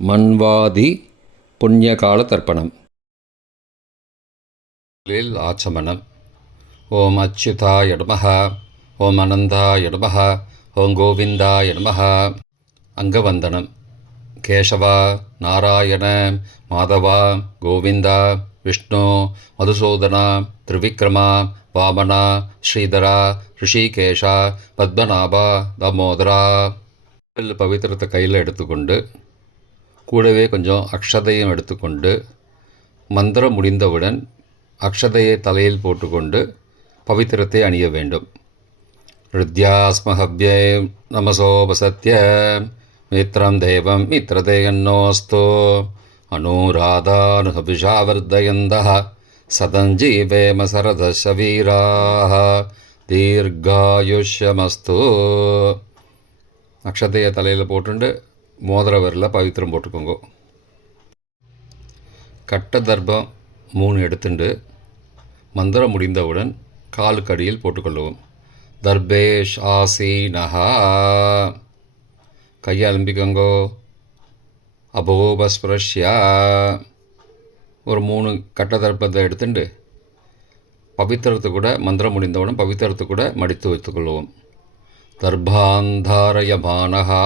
மன்வாதி புண்ணியகால தர்ப்பணம். ஆச்சமனம். ஓம் அச்சுதாய நமஹ, ஓம் அனந்தாய நமஹ, ஓம் கோவிந்தாய நமஹ. அங்கவந்தனம். கேசவா, நாராயண, மாதவா, கோவிந்தா, விஷ்ணு, மதுசூதனா, திரிவிக்ரமா, வாமனா, ஸ்ரீதரா, ரிஷிகேஷா, பத்மநாபா, தாமோதரா. பவித்திரத்தை கையில் எடுத்துக்கொண்டு கூடவே கொஞ்சம் அக்ஷதையும் எடுத்துக்கொண்டு மந்திரம் முடிந்தவுடன் அக்ஷதையை தலையில் போட்டுக்கொண்டு பவித்திரத்தை அணிய வேண்டும். ருத்யாஸ்மஹவ்யே நமசோபசத்ய மித்ரம் தேவம் மித்ரதேயன்னோஸ்தோ அனுராதானுஹபிஷாவர்தயந்தः சதஞ்சீவேம சரதசவீராः தீர்காயுஷ்யமஸ்து. அக்ஷதையை தலையில் போட்டுண்டு மோதிர விரலில் பவித்திரம் போட்டுக்கோங்க. கட்ட தர்ப்பம் 3 எடுத்துண்டு மந்திரம் முடிந்தவுடன் காலுக்கடியில் போட்டுக்கொள்ளுவோம். தர்பேஷ் ஆசீனஹா. கையை அலம்பிக்கோங்கோ. அபோபஸ்பிரஷ்யா. ஒரு 3 கட்ட தர்ப்பத்தை எடுத்துட்டு பவித்திரத்தை கூட மந்திரம் முடிந்தவுடன் பவித்திரத்தை கூட மடித்து வைத்துக்கொள்வோம். தர்பாந்தாரயமானஹா.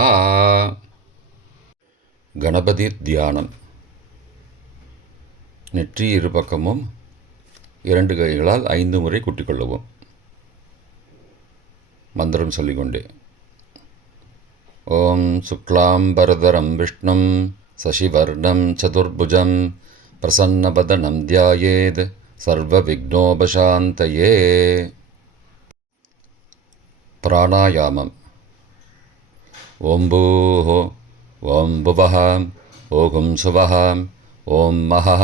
கணபதி தியானம். நெற்றி இரு பக்கமும் 2 கைகளால் 5 முறை கூட்டிக்கொள்ளவும். மந்திரம் சொல்லிக்கொண்டே. ஓம் சுக்லாம்பரதரம் விஷ்ணும் சசிவர்ணம் சதுர்புஜம் பிரசன்னபதனம் தியாயேத் சர்வ விக்னோபசாந்தயே. பிராணாயாமம். ஓம் பூஹோ, ஓம் புவஹ, ஓம் சுவஹ, ஓம் மஹஹ,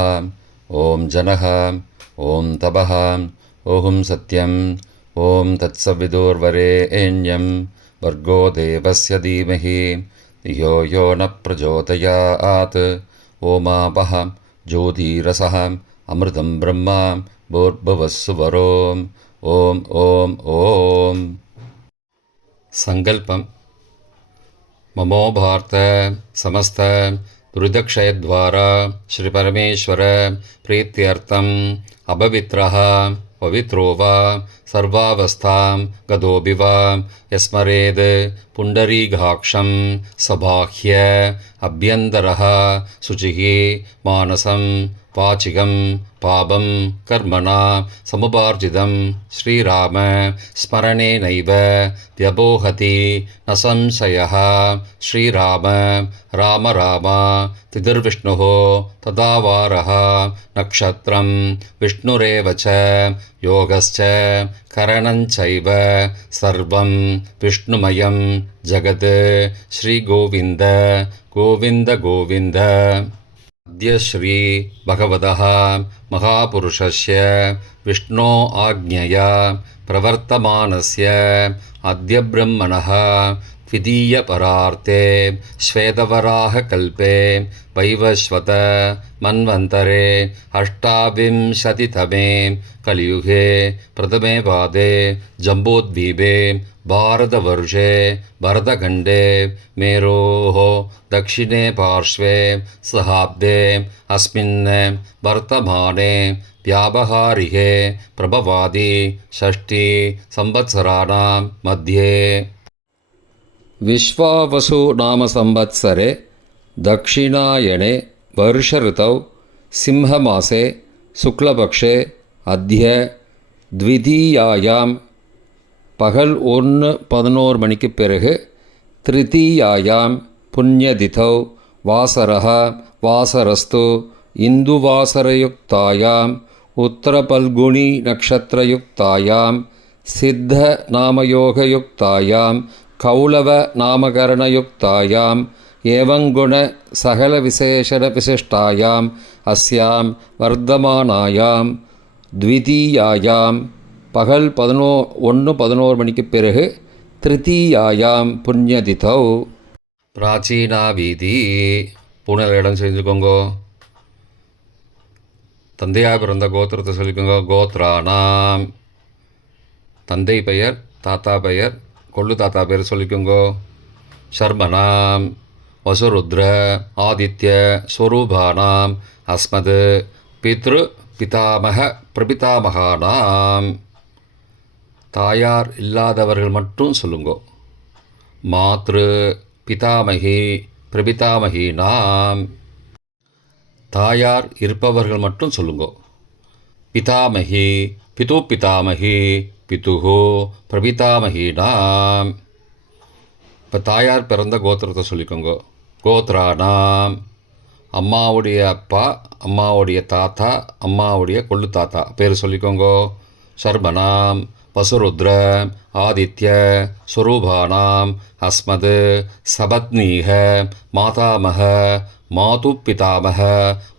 ஓம் ஜனஹ, ஓம் தபஹ, ஓம் சத்யம், ஓம் தத்சவிதுர்வரேண்யம் வர்கோ தேவஸ்ய தீமஹி யோ யோ ந பிரச்சோதயாத். ஓமாபஹ ஜோதிரசஹ அமிர்தம் பிரம்மா பூர்புவஸ்ஸுவரோம். ஓம் ஓம் ஓம். சங்கல்பம். மமோ பார்த்த சமஸ்த துரிதக்ஷயத்வாரா ஸ்ரீ பரமேஸ்வர பிரீத்தியர்த்தம் அபவித்ரஹ பவித்ரோ வா சர்வாவஸ்தாம் கதோபி வா யஸ்மரேத் புண்டரீகாக்ஷம் சபாஹ்ய அப்யந்தரஹ சுச்சிஹி மானசம் வாச்சிகம் பாபம் கர்மணா சமுபார்ஜிதம் ஸ்ரீராம ஸ்மரணேனைவ வியபோஹதி ந சம்சயः. ஸ்ரீராம ராம ராம திதிர்விஷ்ணுः ததாவாரः நக்ஷத்ரம் விஷ்ணுரேவ ச யோகஸ்ச கரணஞ்சைவ சர்வம் விஷ்ணுமயம் ஜகத். ஸ்ரீகோவிந்த கோவிந்த கோவிந்த. அத்ய ஸ்ரீ பகவதः மகாபுருஷஸ்ய விஷ்ணோ ஆக்ஞயா பிரவர்த்தமானஸ்ய அத்ய பிரம்மணः த்விதீய பரார்த்தே ஸ்வேதவராக கல்பே வைவஸ்வத மன்வந்தரே அஷ்டாவிம்சதிதமே கலியுகே பிரதமே பாதே ஜம்போத்வீபே பாரதவர்ஷே பரதகண்டே மேரோः दक्षिणे पार्श्वे सहाब्दे अस्मिन् वर्तमाने व्यावहारिके प्रभवादि षष्ठी संवत्सराणां मध्ये विश्वावसु नाम संवत्सरे दक्षिणायने वर्षऋतौ सिंहमासे शुक्लपक्षे अद्य द्वितीयायां பகல் 1:11 மணிக்கு பிறகு திருத்தீயாயாம் புண்ணியதிதௌ வாசரஹ வாசரஸ்து இந்துவாசரயுக்தாயாம் உத்தரபல்குனி நக்ஷத்திரயுக்தாயாம் சித்த நாமயோகயுக்தாயாம் கௌளவ நாமகரணயுக்தாயாம் ஏவங்குண சகல விசேஷண விசிஷ்டாயாம் அஸ்யாம் வர்த்தமானாயாம் த்விதீயாயாம் பகல் 1:11 மணிக்கு பிறகு திருத்தீயாயாம் புண்ணியதிதௌ. பிராச்சீனா வீதி. பூனல் இடம் செஞ்சுக்கோங்கோ. தந்தையாக பிறந்த கோத்திரத்தை சொல்லிக்கோங்க. கோத்ரானாம். தந்தை பெயர், தாத்தா பெயர், கொள்ளு தாத்தா பெயர் சொல்லிக்கோங்கோ. ஷர்மனாம். வசுருத்ர ஆதித்ய ஸ்வரூபானாம் அஸ்மத் பித்ரு பிதாமக பிரபிதாமகானாம். தாயார் இல்லாதவர்கள் மட்டும் சொல்லுங்கோ. மாத்ரு பிதாமகி பிரபிதாமகீனாம். தாயார் இருப்பவர்கள் மட்டும் சொல்லுங்கோ. பிதாமகி பிது பிதாமகி பிதுஹோ பிரபிதாமகீனாம். இப்போ தாயார் பிறந்த கோத்திரத்தை சொல்லிக்கோங்க. கோத்ரானாம், அம்மாவுடைய அப்பா, அம்மாவுடைய தாத்தா, அம்மாவுடைய கொள்ளு தாத்தா பேர் சொல்லிக்கோங்க. சர்மனாம் வசுருத்ர ஆதித்ய ஸ்வரூபானாம் அஸ்மத் சபத்னீக மாதாமக மாது பிதாமக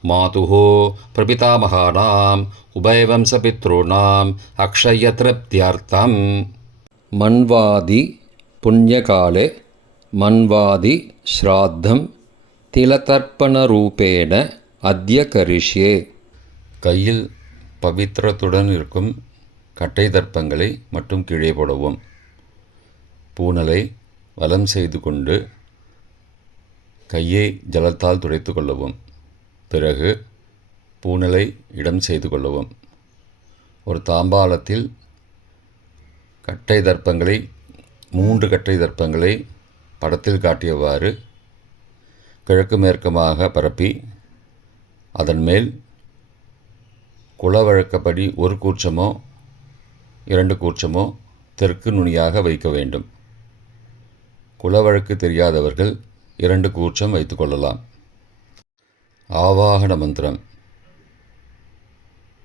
மாதுஹோ பிரபிதாமகானாம் உபயவம்சபித்ருணாம் அக்ஷயத்ருப்தியர்த்தம். மன்வாதி புண்ணியகாலே மன்வாதி ஸ்ராத்தம் திலதர்ப்பணரூபேண அத்ய கரிஷ்யே. கையில் பவித்திரத்துடன் இருக்கும் கட்டை தர்ப்பங்களை மட்டும் கீழே போடவும். பூனலை வலம் செய்து கொண்டு கையை ஜலத்தால் துடைத்து கொள்ளவும். பிறகு பூனலை இடம் செய்து கொள்ளவும். ஒரு தாம்பாளத்தில் கட்டை தர்ப்பங்களை 3 கட்டை தர்ப்பங்களை படத்தில் காட்டியவாறு கிழக்கு மேற்குமாக பரப்பி அதன் மேல் குலவழக்கப்படி 1 கூர்ச்சமோ 2 கூர்ச்சமோ தெற்கு நுனியாக வைக்க வேண்டும். குலவழக்கு தெரியாதவர்கள் 2 கூர்ச்சம் வைத்துக் கொள்ளலாம். ஆவாகன மந்திரம்.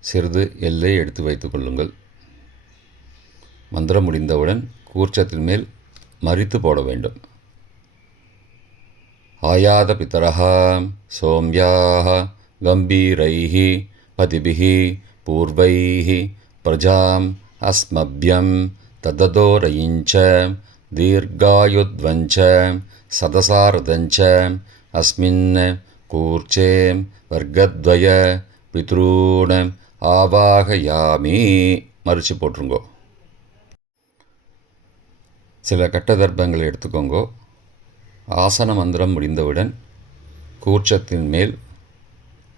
சிறிது எல்லை எடுத்து வைத்துக் கொள்ளுங்கள். மந்திரம் முடிந்தவுடன் கூர்ச்சத்தின் மேல் மரித்து போட வேண்டும். ஆயாத பிதரஹ சோம்யாஹ கம்பீரைஹி பதிபிஹி பூர்வைஹி பிரஜாம் அஸ்மப்யம் தததோரயிஞ்ச தீர்காயுத்வஞ்ச சதசாரதஞ்ச அஸ்மின் கூர்ச்சே வர்க்கத்வய பித்ரூண ஆவாகயாமி. மறித்து போட்டுருங்கோ. சில கட்ட தர்ப்பங்களை எடுத்துக்கோங்கோ. ஆசன மந்திரம் முடிந்தவுடன் கூர்ச்சத்தின் மேல்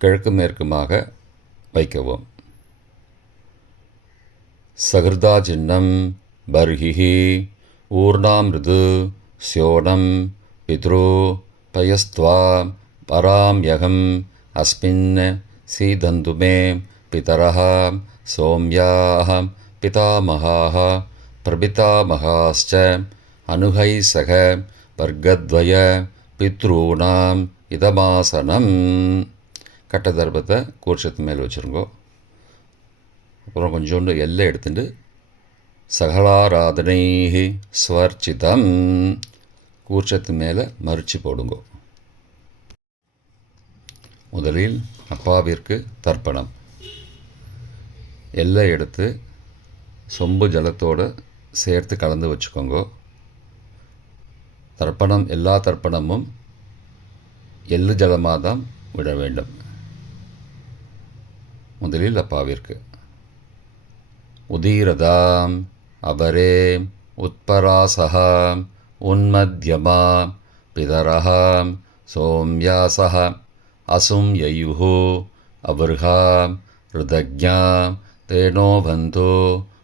கிழக்கு மேற்குமாக வைக்கவும். சகிருதா சின்னம் பர்ஹிஹி ஊர்ணாமிருது ஸ்யோனம் பித்ரு பயஸ்த்வா பராம்யகம் அஸ்மின் சீதந்துமே பிதரஹ சோம்யாஹ பிதாமகாஹ பிரபிதாமகாஸ்ச அனுகைசக வர்க்கத்வய பித்ரூணாம் இதமாசனம். கட்ட தர்ப்பத்தை கூர்ச்சத்து மேல் வச்சுருங்கோ. அப்புறம் கொஞ்சோண்டு எல்லை எடுத்துட்டு சகலாராதனை ஸ்வர்ச்சிதம் கூர்ச்சத்து மேலே மறித்து போடுங்கோ. முதலில் அப்பாவிற்கு தர்ப்பணம். எல்லை எடுத்து சொம்பு ஜலத்தோடு சேர்த்து கலந்து வச்சுக்கோங்க. தர்ப்பணம் எல்லா தர்ப்பணமும் எள்ளு ஜலமாக தான் விட வேண்டும். முதலில் அப்பாவிற்கு. உதீரதாம் அபரே உத்பராசஹா உன்மத்யமா பிதரஹா சோம்யாசஹ அசும் யயுஹு அபர்ஹா ருதக்ஞா தேனோ பந்தோ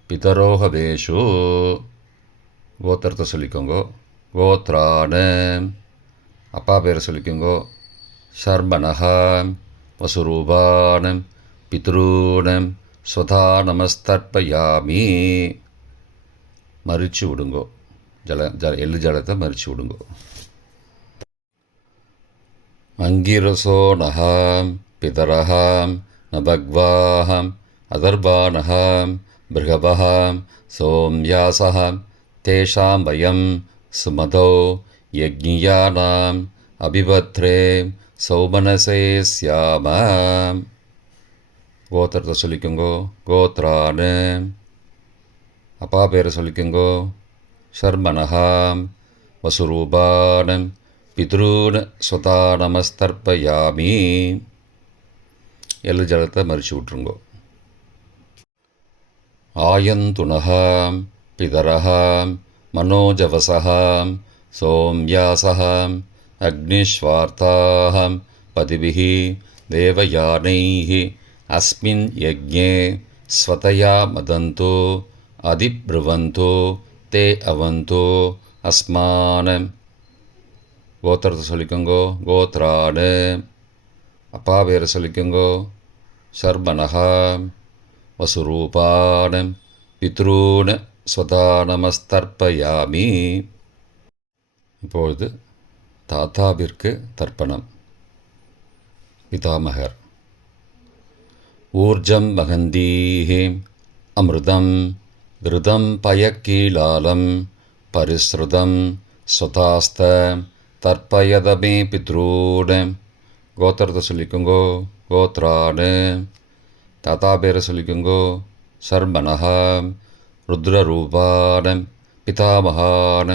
பிதரோஹவேஷு. கோத்திரத்தை சொல்லிக்கோங்க. கோத்ரான அப்பா பேரை சொல்லிக்கோங்க. ஷர்மணஹா வசுரூபான பித்ரூணம் ஸ்வதா நமஸ்தர்ப்பயாமி. மறித்து விடுங்கோ. எள்ளு ஜலத்தை மறித்து விடுங்கோ. அங்கிரசோனஹாம் பிதரஹாம் நபக்வாஹாம் அதர்பானஹாம் பிருகபஹாம் சோம்யாசஹாம் தேஷாம் வயம் சுமதோ யக்ஞியானாம் அபிபத்ரே சௌமனசே ஸ்யாமாம். கோத்திரத்தை சொல்லிக்கோங்கோ. கோத்ரான அப்பா பேரை சொல்லிக்கோங்கோ. ஷர்மணஹாம் வசுரூபானம் பித்ரூன் ஸ்வதா நமஸ்தர்ப்பயாமி. எள்ளு ஜலத்தை மறித்து விட்ருங்கோ. ஆயந்துணஹாம் பிதரஹாம் மனோஜவசஹாம் சோம்யாசஹாம் அக்னிஸ்வார்த்தாஹம் பதிபிஹி தேவயானைஹி அஸ்மின் யஜ்ஞே ஸ்வதயா மதந்தோ அதிப்ருவந்தோ தே அவந்தோ அஸ்மான. கோத்திரத்தை சொல்லிக்கோங்கோ. கோத்ராடு. அப்பா பேரை சொல்லிக்கோங்கோ. சர்மனஹா. வசுரூபான பித்ரூன ஸ்வதா நமஸ்தர்ப்பயாமி. இப்பொழுது தாத்தாவிற்கு தர்ப்பணம். பிதாமகர். ஊர்ஜம் மகந்தீஹி அமிர்தம் கிருதம் பயக்கீலாலம் பரிஸ்ருதம் ஸ்வதாஸ்த தர்ப்பயதமே பித்ரூட. கோத்திரத்தை சொல்லிக்கோங்கோ. கோத்ராடு. தாத்தா பேரை சொல்லிக்கோங்கோ. சர்மனஹா. ருத்ரரூபான பிதாமகான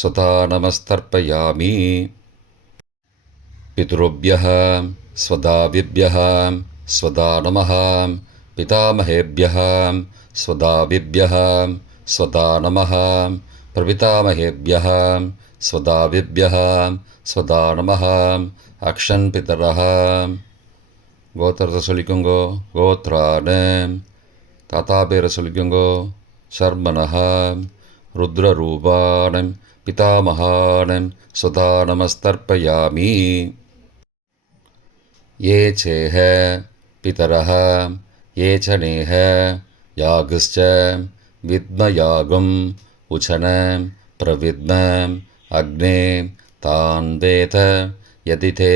ஸ்வதா நமஸ்தர்ப்பயாமி. பித்ருभ्यः स्वदाविभ्यः स्वदा नमः. पितामहेभ्यः स्वदाविभ्यः स्वदा नमः. प्रपितामहेभ्यः स्वदाविभ्यः स्वदा नमः. अक्षन् पितरः. கோத்திரத்தை சொல்லிக்கோங்கோ. கோத்ராடு. தாத்தா பேரை சொல்லிக்கோங்கோ. சர்மனஹா. ருத்ரரூபான பிதாமகான ஸ்வதா நமஸ்தர்ப்பயாமி. ये चेह पितरः ये च नेह यागश्च विद्मयागम् उचन प्रविद्म अग्ने तान् वेत यदि ते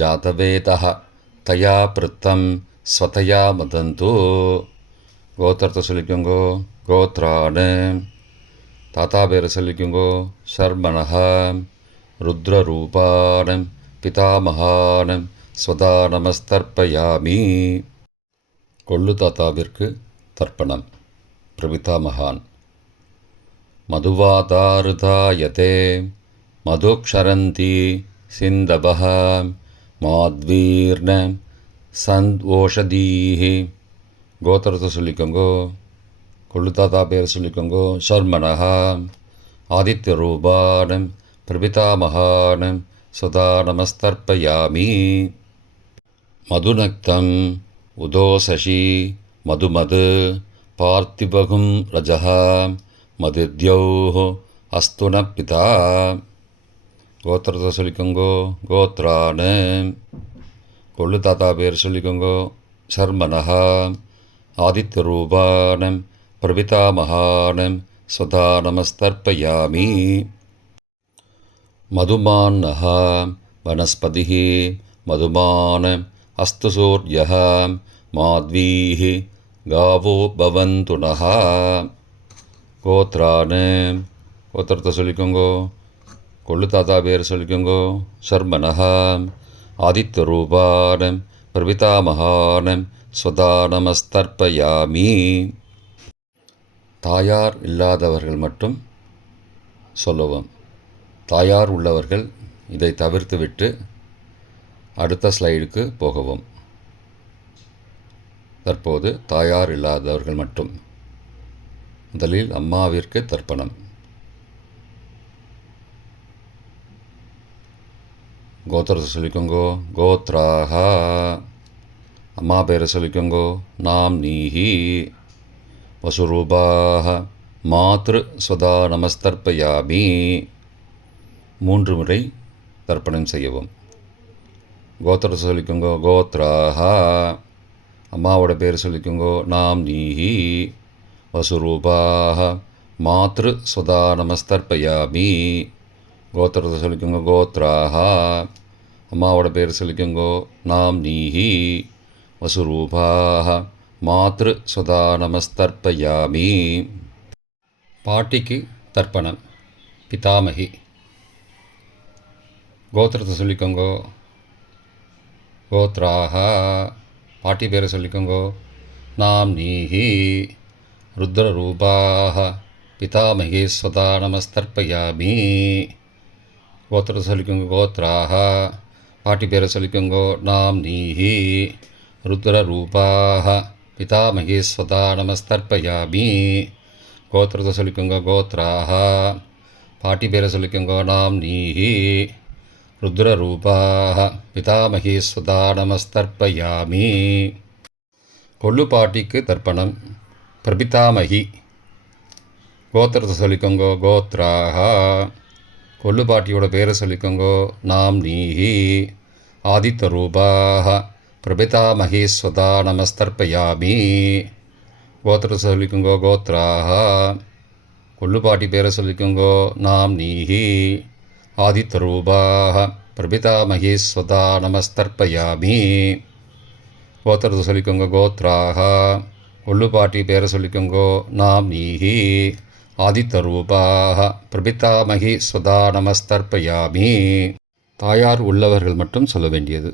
जातवेतः तया पृत्तं स्वतया मदन्तु. கோத்திரத்தை சொல்லிக்கோங்கோ. கோத்ராடு. தாத்தா பேரை சொல்லிக்கோங்கோ. சர்மனஹா. ருத்ரரூபான பிதாமகான ஸ்வதா நமஸ்தர்ப்பயாமி. கொள்ளு தாத்தாவிற்கு தர்ப்பணம். பிரபிதாமகான். மதுவாதாருதாயதே மதுக்ஷரந்தி சிந்தபஹ மாத்வீர்ண சந்த்வோஷதீஹி. கோத்திரத்தை சொல்லிக்கோங்கோ. கொள்ளு தாத்தா பேர் சொல்லிக்கோங்கோ. சர்மனஹா. ஆதித்யரூபான பிரபிதாமகான ஸ்வதா நமஸ்தர்ப்பயாமி. மதுநக்தம் உதோசசி மதுமது பார்த்திபகும் ரஜः மதித்யௌः அஸ்துன பிதா. கோத்திரத்தை சொல்லிக்கோங்கோ. கோத்ரானு. கொள்ளு தாத்தா பேர் சொல்லிக்கோங்கோ. சர்மனஹா. ஆதித்யரூபான பிரபிதாமகான ஸ்வதா நமஸ்தர்ப்பயாமி. மதுமான்னः वनस्पतिः मधुमान अस्तु सूर्यः माध्वीः गावो भवन्तु नः. கோத்ரானு. கோத்திரத்தை சொல்லிக்கோங்கோ. கொள்ளு தாத்தா பேர் சொல்லிக்கோங்கோ. சர்மனஹா. ஆதித்யரூபான பிரபிதாமகான ஸ்வதா நமஸ்தர்ப்பயாமி. தாயார் இல்லாதவர்கள் மட்டும் சொல்லவும். தாயார் உள்ளவர்கள் இதை தவிர்த்துவிட்டு அடுத்த ஸ்லைடுக்கு போகவும். தற்போது தாயார் இல்லாதவர்கள் மட்டும். முதலில் அம்மாவிற்கு தர்ப்பணம். கோத்திரத்தை சொல்லிக்கோங்கோ. கோத்ராஹா. அம்மா பேரை சொல்லிக்கோங்கோ. நாம் நீஹி. வசுரூபாஹ மாத்ரு ஸ்வதா நமஸ்தர்ப்பயாமி. 3 முறை தர்ப்பணம் செய்யவும். கோத்திரத்தை சொல்லிக்கோங்கோ. கோத்ராஹா. அம்மாவோட பேர் சொல்லிக்கோங்கோ. நாம் நீஹி. வசுரூபாஹ மாத்ரு ஸ்வதா நமஸ்தர்ப்பயாமி. கோத்திரத்தை சொல்லிக்கோங்கோ. கோத்ராஹா. அம்மாவோட பேர் சொல்லிக்கோங்கோ. நாம் நீஹி. வசுரூபாஹ மாத்ரு ஸ்வதா நமஸ்தர்ப்பயாமி. பாட்டிக்கு தர்ப்பணம். பிதாமகி. கோத்திரத்தை சொல்லிக்கோங்கோ. கோத்ராஹா. பாட்டி பேரை சொல்லிக்கோங்கோ. நாம் நீஹி. ருத்ரரூபாஹ பிதாமகி ஸ்வதா நமஸ்தர்ப்பயாமி. கோத்திரத்தை சொல்லிக்கோங்கோ. கோத்ராஹா. பாட்டி பேரை சொல்லிக்கோங்கோ. நாம் நீஹி. ருத்ரரூபாஹ பிதாமகி ஸ்வதா நமஸ்தர்ப்பயாமி. கோத்திரத்தை சொல்லிக்கோங்கோ. கோத்ராஹா. பாட்டி பேரை சொல்லிக்கோங்கோ. நாம் நீஹி. ருத்ரரூபாः பிதாமகீஸ்வதா நமஸ்தர்ப்பயாமி. கொள்ளு பாட்டிக்கு தர்ப்பணம். பிரபிதாமகி கோத்திரத்தை சொல்லிக்கோங்கோ. கோத்ராக கொள்ளு பாட்டியோட பேரை சொல்லிக்கோங்கோ. நாம் நீஹி. ஆதித்த ரூபாக பிரபிதாமகீஸ்வதா நமஸ்தர்ப்பயாமி. கோத்திரத்தை சொல்லிக்கோங்கோ. கோத்ராக கொள்ளு பாட்டி பேரை சொல்லிக்கோங்கோ. நாம் நீஹி. ஆதித்த ரூபாக பிரபிதாமகீஸ்வதா நமஸ்தர்ப்பயாமி. கோத்திரத்தை சொல்லிக்கோங்க. கோத்ராக கொள்ளு பாட்டி பேரை சொல்லிக்கோங்கோ. நாம் நீஹி. ஆதித்த ரூபாக பிரபிதாமகீஸ்வதா நமஸ்தர்ப்பயாமி. தாயார் உள்ளவர்கள் மட்டும் சொல்ல வேண்டியது.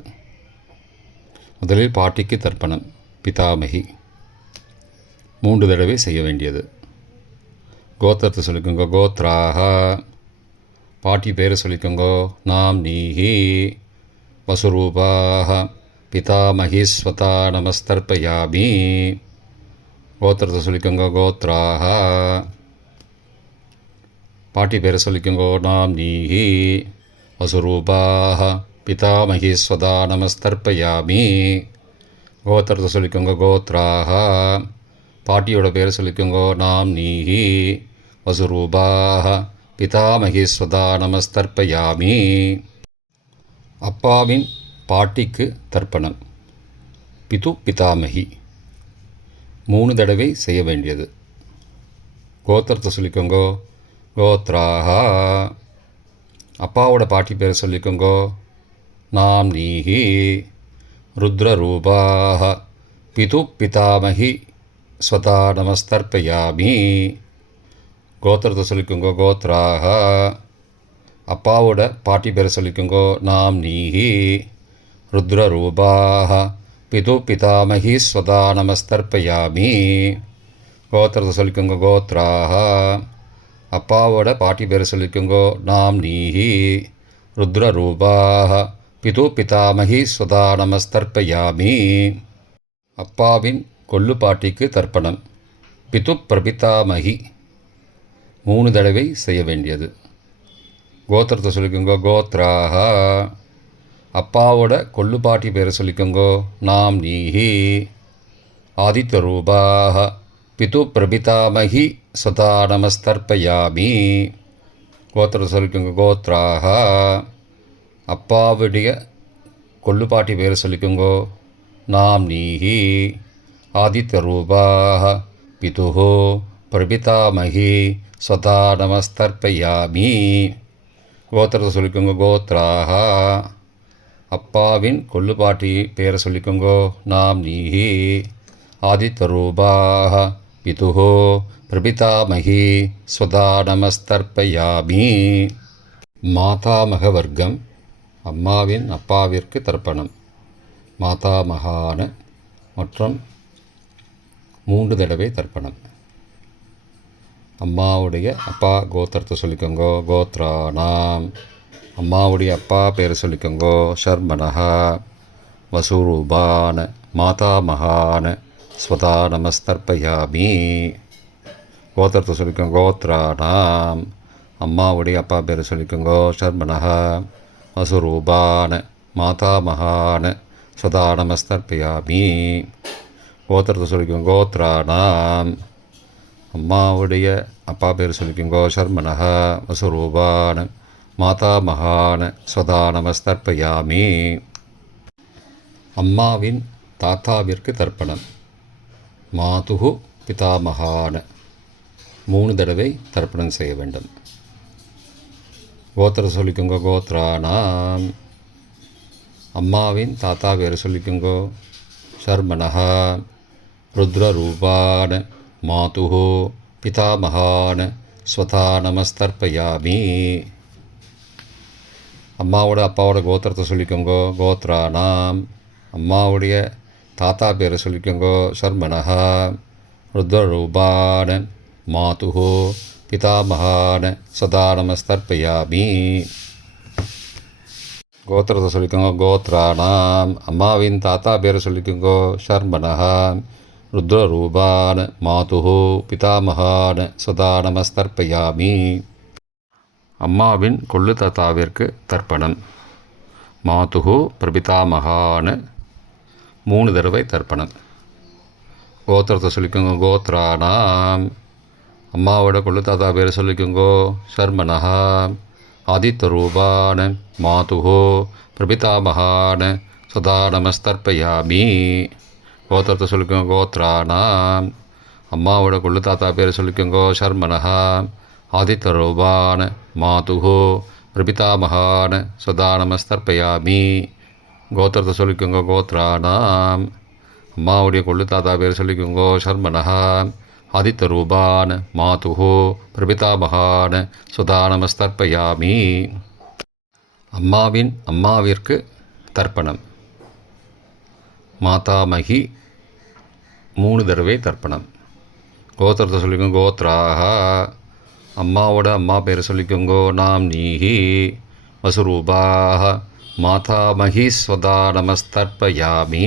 முதலில் பாட்டிக்கு தர்ப்பணம். பிதாமகி 3 தடவை செய்ய வேண்டியது. கோத்திரத்தை சொல்லிக்கோங்க. கோத்ராக பாட்டி பேரை சொல்லிக்கோங்கோ. நாம் நீஹி. வசுரூபாக பிதாமகீஸ்வதா நமஸ்தர்ப்பயாமி. கோத்திரத்தை சொல்லிக்கோங்க. கோத்ராக பாட்டி பேரை சொல்லிக்கோங்கோ. நாம் நீஹி. வசுரூபாக பிதாமகீஸ்வதா நமஸ்தர்ப்பயாமி. கோத்திரத்தை சொல்லிக்கோங்க. கோத்ராக பாட்டியோட பேரை சொல்லிக்கோங்கோ. நாம் நீஹி. வசுரூபாக பிதாமகீஸ்வதா நமஸ்தர்ப்பயாமி. அப்பாவின் பாட்டிக்கு தர்ப்பணம். பிது பிதாமகி 3 தடவை செய்ய வேண்டியது. கோத்திரத்தை சொல்லிக்கோங்கோ. கோத்ராக அப்பாவோட பாட்டி பேரை சொல்லிக்கோங்கோ. நாம் நீஹி. ருத்ரரூபாக பிது பிதாமகி ஸ்வதா நமஸ்தர்ப்பயாமி. கோத்திரத்தை சொல்லிக்கோங்கோ. கோத்ராக அப்பாவோட பாட்டி பேரை சொல்லிக்கோங்கோ. நாம் நீஹி. ருத்ரரூபாக பிது பிதாமகி ஸ்வதா நமஸ்தர்ப்பயாமி. கோத்திரத்தை சொல்லிக்கோங்க. கோத்ராக அப்பாவோட பாட்டி பேரை சொல்லிக்கோங்கோ. நாம் நீஹி. ருத்ரரூபாக பிது பிதாமகி ஸ்வதா நமஸ்தர்ப்பயாமி. அப்பாவின் கொள்ளு பாட்டிக்கு தர்ப்பணம். பிது பிரபிதாமகி 3 தடவை செய்ய வேண்டியது. கோத்திரத்தை சொல்லிக்கோங்கோ. கோத்ராக அப்பாவோட கொள்ளு பாட்டி பேரை சொல்லிக்கோங்கோ. நாம் நீஹி. ஆதித்த ரூபாக பிது பிரபிதாமகி ஸ்வதா நமஸ்தர்ப்பயாமி. கோத்திரத்தை சொல்லிக்கோங்க. கோத்ராக அப்பாவுடைய கொள்ளு பாட்டி பேரை சொல்லிக்கோங்கோ. நாம் நீஹி. ஆதித்த ரூபாக பிதுஹோ பிரபிதாமகி ஸ்வதா நமஸ்தர்ப்பயாமி. கோத்திரத்தை சொல்லிக்கோங்க. கோத்ராக அப்பாவின் கொள்ளு பாட்டி பேரை சொல்லிக்கோங்கோ. நாம் நீஹி. ஆதித்த ரூபாக பிதுஹோ பிரபிதாமகி ஸ்வதா நமஸ்தர்ப்பயாமி. மாதாமக வர்க்கம். அம்மாவின் அப்பாவிற்கு தர்ப்பணம். மாதாமகான மற்றும் 3 தடவை தர்ப்பணம். அம்மாவுடைய அப்பா கோத்திரத்தை சொல்லிக்கோங்கோ. கோத்ரானாம் அம்மாவுடைய அப்பா பேரை சொல்லிக்கோங்கோ. ஷர்மனஹா வசூரூபான மாதாமகான ஸ்வதா நமஸ்தர்ப்பயாமி. கோத்திரத்தை சொல்லிக்கோங்க. கோத்ரானாம் அம்மாவுடைய அப்பா பேரை சொல்லிக்கோங்கோ. ஷர்மனஹா வசூரூபான மாதாமகான ஸ்வதா நமஸ்தர்ப்பயாமி. கோத்திரத்தை சொல்லிக்கோங்க. கோத்ரானாம் அம்மாவுடைய அப்பா பேர் சொல்லிக்கோங்கோ. ஷர்மனஹ வசுரூபான மாதாமகான ஸ்வதா நமஸ்தர்ப்பயாமி. அம்மாவின் தாத்தாவிற்கு தர்ப்பணம். மாதுகு பிதாமகான 3 தடவை தர்ப்பணம் செய்ய வேண்டும். கோத்திர சொல்லிக்கோங்க. கோத்ரானாம் அம்மாவின் தாத்தா பேர் சொல்லிக்கோங்கோ. ஷர்மனஹ ருத்ரரூபான மாதுஹோ பிதாமகான ஸ்வதா நமஸ்தர்ப்பயாமி. அம்மாவோட அப்பாவோட கோத்திரத்தை சொல்லிக்கோங்கோ. கோத்ரானாம் அம்மாவுடைய தாத்தா பேரை சொல்லிக்கோங்கோ. ஷர்மனஹ ருத்ரரூபான மாதுஹோ பிதாமகான சதா நமஸ்தர்ப்பயாமி. கோத்திரத்தை சொல்லிக்கோங்க. கோத்ரானாம் அம்மாவின் தாத்தா பேரை சொல்லிக்கோங்கோ. ஷர்மனஹ ருத்ரரூபான மாதுஹோ பிதாமகான சதா நமஸ்தர்ப்பயாமி. அம்மாவின் கொள்ளு தாத்தாவிற்கு தர்ப்பணம். மாதுகு பிரபிதாமகான்னு 3 தடவை தர்ப்பணம். கோத்திரத்தை சொல்லிக்கோங்க. கோத்ரானாம், அம்மாவோட கொள்ளு தாத்தா பேரை சொல்லிக்கோங்கோ. சர்மனஹா ஆதித்யரூபான் மாதுஹோ பிரபிதாமகான் சதா நமஸ்தர்ப்பயாமி. கோத்திரத்தை சொல்லிக்கோங்க. கோத்ரானாம், அம்மாவோட கொள்ளு தாத்தா பேரை சொல்லிக்கோங்கோ. சர்மனஹா ஆதித்யரூபான் மாதுஹோ பிரபிதாமகான் சதா நமஸ்தர்ப்பயாமி. கோத்திரத்தை சொல்லிக்கோங்க. கோத்ரானாம், அம்மாவுடைய கொள்ளு தாத்தா பேர் சொல்லிக்கோங்கோ. சர்மனஹா ஆதித்யரூபான் மாதுஹோ பிரபிதாமகான் சுதா நமஸ்தர்ப்பயாமி. அம்மாவிற்கு தர்ப்பணம். மாதாமகி 3 தடவை தர்ப்பணம். கோத்திரத்தை சொல்லிக்கோங்க. கோத்ராஹா, அம்மாவோட அம்மா பேர் சொல்லிக்கோங்கோ. நாம் நீஹி வசுரூபாஹ மாதாமகி ஸ்வதா நமஸ்தர்ப்பயாமி.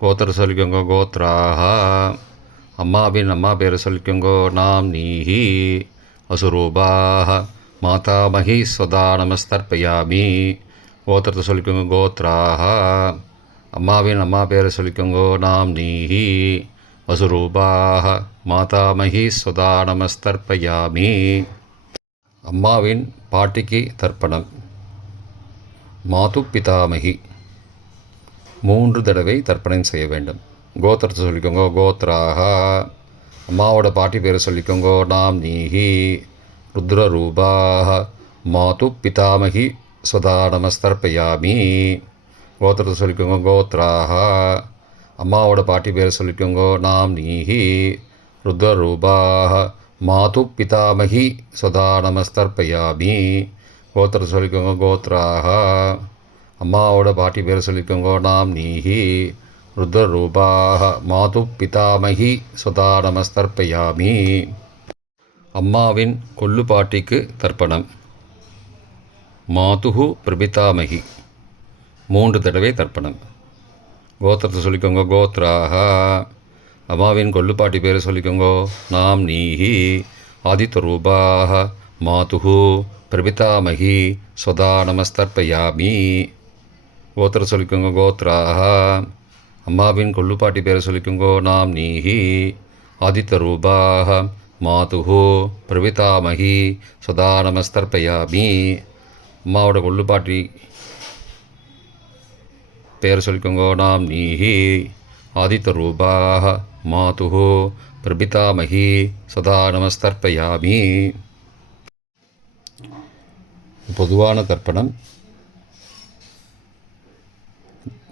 கோத்திர சொல்லிக்கோங்க. கோத்ராஹா, அம்மாவின் அம்மா பேரை சொல்லிக்கோங்கோ. நாம் நீஹி வசுரூபாஹ மாதாமகி ஸ்வதா நமஸ்தர்ப்பயாமி. கோத்திரத்தை சொல்லிக்கோங்க. கோத்ராஹா, அம்மாவின் அம்மா பேரை சொல்லிக்கோங்கோ. நாம் நீஹி வசுரூபாஹ மாதாமகி ஸ்வதா நமஸ்தர்ப்பயாமி. அம்மாவின் பாட்டிக்கு தர்ப்பணம். மாது பிதாமகி 3 தடவை தர்ப்பணம் செய்ய வேண்டும். கோத்திரத்தை சொல்லிக்கோங்க. கோத்ராஹா, அம்மாவோட பாட்டி பேரை சொல்லிக்கோங்கோ. நாம் நீஹி ருத்ரரூபாஹ மாது பிதாமகி ஸ்வதா நமஸ்தர்ப்பயாமி. கோத்திரத்தை சொல்லிக்கோங்க. கோத்ராஹா, அம்மாவோட பாட்டி பேரை சொல்லிக்கோங்கோ. நாம் நீஹி ருத்ரரூபாஹ மாது பிதாமகி ஸ்வதா நமஸ்தர்ப்பயாமி. கோத்திரத்தை சொல்லிக்கோங்க. கோத்ராஹா, அம்மாவோட பாட்டி பேரை சொல்லிக்கோங்கோ. நாம் நீஹி ருத்ரரூபாஹ மாது பிதாமகி ஸ்வதா நமஸ்தர்ப்பயாமி. அம்மாவின் கொள்ளு பாட்டிக்கு தர்ப்பணம். மாதுகு பிரபிதாமகி 3 தடவை தர்ப்பணம். கோத்திரத்தை சொல்லிக்கோங்க. கோத்ராஹா, அம்மாவின் கொள்ளு பாட்டி பேரை சொல்லிக்கோங்கோ. நாம் நீஹி ஆதித்யரூபாஹ மாதுகு பிரபிதாமகி ஸ்வதா நமஸ்தர்ப்பயாமி. கோத்திர சொல்லிக்கோங்க. கோத்ராஹா, அம்மாவின் கொள்ளுப்பாட்டி பேரை சொல்லிக்கோங்கோ. நாம் நீஹி ஆதித்யரூபாஹ மாதுஹோ பிரபிதாமகி சதா நமஸ்தர்ப்பயாமி. அம்மாவோட கொள்ளுப்பாட்டி பேரை சொல்லிக்கோங்கோ. நாம் நீஹி ஆதித்யரூபாஹ மாதுஹோ பிரபிதாமகி சதா நமஸ்தர்ப்பயாமி. பொதுவான தர்ப்பணம்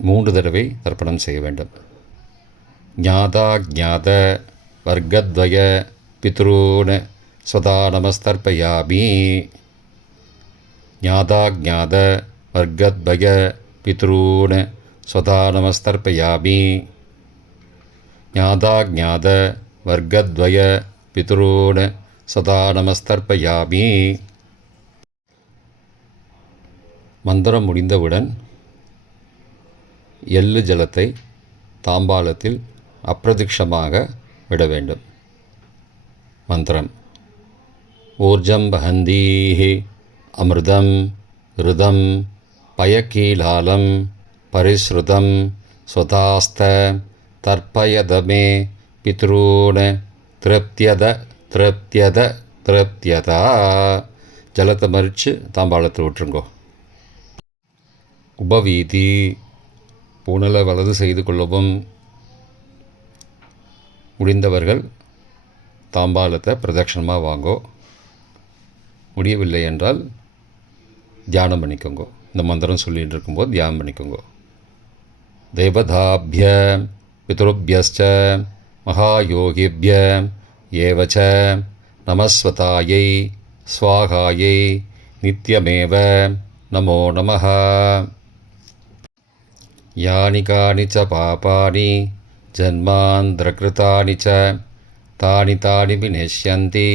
3 தடவை தர்ப்பணம் செய்ய வேண்டும். ஞாதா ஞாத வர்க்கத்வய பித்ரூன் சதா நமஸ்தர்ப்பயாமி. ஞாதா ஞாத வர்க்கத்வய பித்ரூன் சதா நமஸ்தர்ப்பயாமி. ஞாதா ஞாத வர்க்கத்வய பித்ரூன் சதா நமஸ்தர்ப்பயாமி. மந்திரம் முடிந்தவுடன் எள்ளு ஜலத்தை தாம்பாளத்தில் அப்பிரதிக்ஷமாக விட வேண்டும். மந்திரம்: ஊர்ஜம் வஹந்தீஹி அமிர்தம் ருதம் பயக்கீலாலம் பரிஸ்ருதம் ஸ்வதாஸ்த தர்ப்பயதமே பித்ரூன் திருப்தியத திருப்தியத திருப்தியதா. ஜலத்தை மறித்து தாம்பாளத்தில் விட்டுருங்கோ. உபவீதி: புனலை வலது செய்து கொள்ளவும். முடிந்தவர்கள் தாம்பாளத்தை பிரதட்சணமாக வாங்கோ. முடியவில்லை என்றால் தியானம் பண்ணிக்கோங்க. இந்த மந்திரம் சொல்லிகிட்டு இருக்கும்போது தியானம் பண்ணிக்கோங்க. தேவதாபிய பித்ருபியஸ்ச மகாயோகிபிய ஏவச்ச நமஸ்வதாயை ஸ்வாகாயை நித்யமேவ நமோ நமஹ. யானி கானி ச பாபானி ஜன்மாந்திரகிருதானி ச தானி தானி விநஷ்யந்தி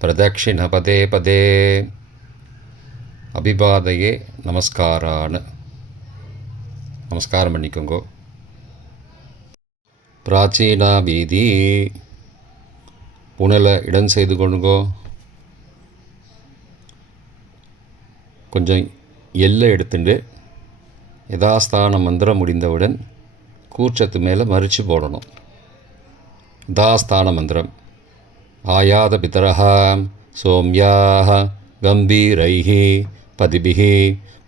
பிரதக்ஷிண பதே பதே. அபிபாதையே நமஸ்காரான்னு நமஸ்காரம் பண்ணிக்கோங்கோ. பிராச்சீனா வீதி: புனலை இடம் செய்து கொள்ளுங்கோ. கொஞ்சம் எல்லை எடுத்துட்டு யதாஸ்தான மந்திரம் முடிந்தவுடன் கூர்ச்சத்து மேலே மறித்து போடணும். யதாஸ்தான மந்திரம் ஆயாத பிதரஹ சோம்யாக கம்பீரைः பதிபிः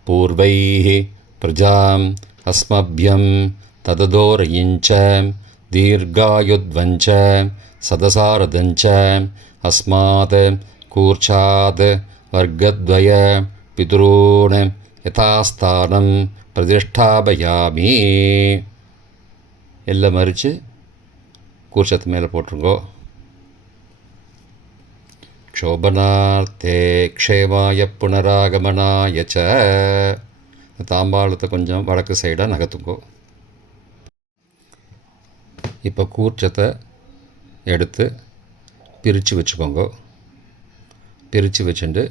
பூர்வைः பிரஜாம் அஸ்மப்யம் தததோரயிஞ்ச தீர்காயுத்வஞ்ச சதசாரதஞ்ச அஸ்மாத் கூர்ச்சாத் வர்க்கத்வய பிதுரூன் யதாஸ்தானம் பிரதிஷ்டாபயாமி. எல்லாம் மறித்து கூர்ச்சத்து மேலே போட்டுருங்கோ. க்ஷோபனார்த்தே க்ஷேமாய புனராகமனாய ச. தாம்பாளத்தை கொஞ்சம் வடக்கு சைடாக நகர்த்துங்கோ. இப்போ கூர்ச்சத்தை எடுத்து பிரித்து வச்சுக்கோங்க. பிரித்து வச்சுட்டு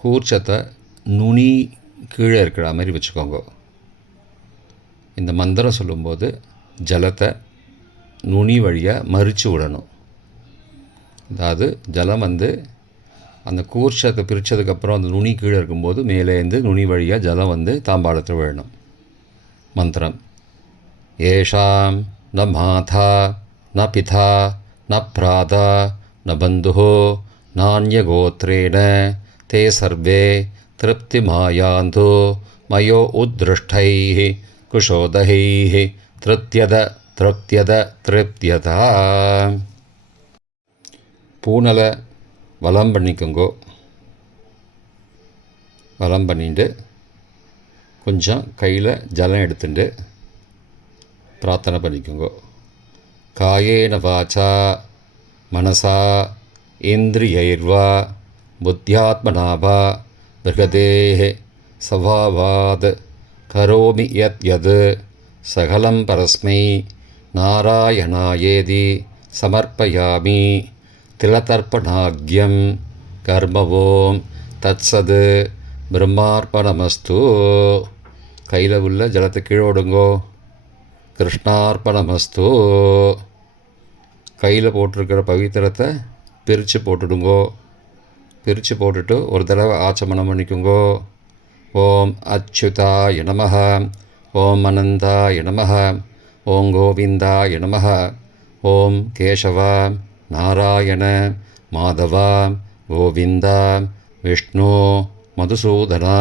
கூர்ச்சத்தை நுனி கீழே இருக்கிற மாதிரி வச்சுக்கோங்க. இந்த மந்திரம் சொல்லும்போது ஜலத்தை நுனி வழியாக மறித்து விடணும். அதாவது ஜலம் அந்த கூர்ச்சத்தை பிரித்ததுக்கப்புறம் அந்த நுனி கீழே இருக்கும்போது மேலேருந்து நுனி வழியாக ஜலம் தாம்பாளத்தில் விழணும். மந்திரம் ஏஷாம் ந மாதா ந பிதா ந பிராதா ந பந்துஹோ நான்யகோத்ரேண தே சர்வே திருப்திமாயாந்தோ மயோ உத்ருஷ்டைः குஷோதகைः திருப்தியத திருப்தியத திருப்தியதா. பூனலை வலம் பண்ணிக்கோங்கோ. வலம் பண்ணிட்டு கொஞ்சம் கையில் ஜலம் எடுத்துட்டு பிரார்த்தனை பண்ணிக்கோங்கோ. காயேன வாச்சா மனசா இந்திரியைர்வா புத்தியாத்மனாவா பிருகதேஹ சவாவாத் கரோமி யத் யத் சகலம் பரஸ்மை நாராயணாயேதி சமர்ப்பயாமி திலதர்ப்பணாக்யம் கர்மவோம் தத்சது பிரம்மார்ப்பணமஸ்து. கையில் உள்ள ஜலத்தை கீழோடுங்கோ. கிருஷ்ணார்ப்பணமஸ்து. கையில் போட்டிருக்கிற பவித்திரத்தை பிரித்து போட்டுடுங்கோ. பிரித்து போட்டுட்டு ஒரு தடவை ஆச்சமனம் பண்ணிக்கோங்கோ. ஓம் அச்சுதாய நமஹ, ஓம் அனந்தாய நமஹ, ஓம் கோவிந்தாய நமஹ, ஓம் கேசவ நாராயண மாதவ கோவிந்தா விஷ்ணு மதுசூதனா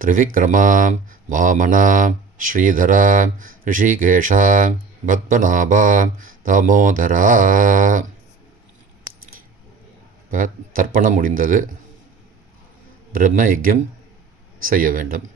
திரிவிக்ரமா வாமனா ஸ்ரீதரா ரிஷிகேஷா பத்மநாபா தாமோதரா. இப்போ தர்ப்பணம் முடிந்தது. பிரம்ம யஜ்யம் செய்ய வேண்டும்.